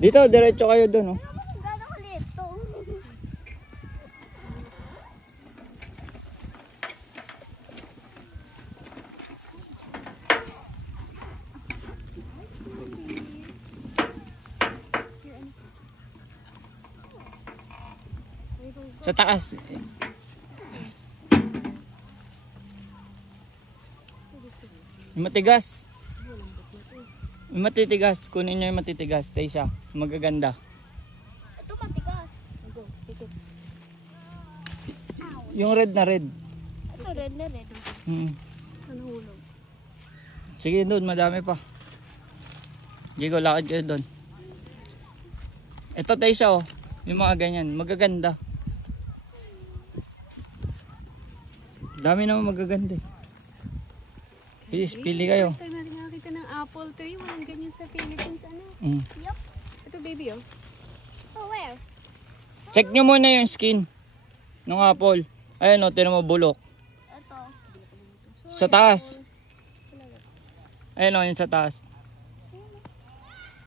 Dito, diretso kayo doon, oh. Gano'n kalit to. Sa taas. Yung matigas. Yung matitigas. Kunin nyo yung matitigas. Tayo siya. Magaganda. Ito matigas. Yung red na red. Ito red na red. Ano hulog? Sige doon. Madami pa. Diego, lakad kayo doon. Ito tayo siya, oh. Yung mga ganyan. Magaganda. Dami naman magaganda. Please, pili kayo. First time natin nakakita ng apple tree. Walang ganyan sa Philippines. Ano? Yup. Ito baby oh. Oh, where? Check nyo muna yung skin ng apple. Ayan o, tinan mo bulok. Ito. Sa taas. Ayan o, yung sa taas.